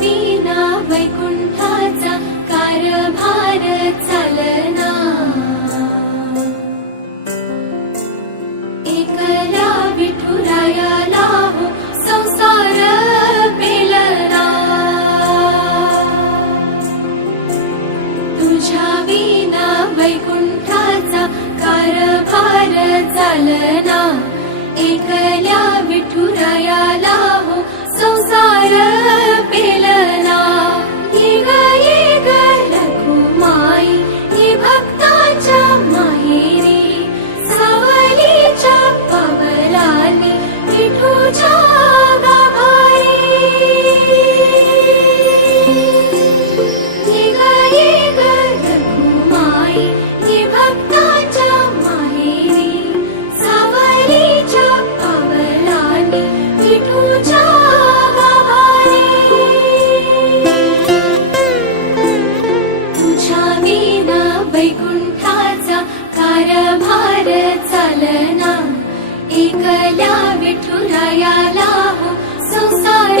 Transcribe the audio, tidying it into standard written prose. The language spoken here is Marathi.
विना वैकुंठाचा कारभार चालना। एकल्या विठुरायाला हो संसार पेलना। तुझ्या विना वैकुंठाचा कारभार चालना। एकल्या विठुरायाला हो संसार पेलना। ये ग रखुमाई ये भक्ताच्या माहेरी, सावलीच्या पावलांनी विठूच्या गाभारी। ये ग रखुमाई ये भक्ताच्या माहेरी, सावलीच्या पावलांनी विठूच्या गाभारी। तुझ्या विना वैकुंठाचा कारभार चालना। एकल्या विठुरायाला हो संसार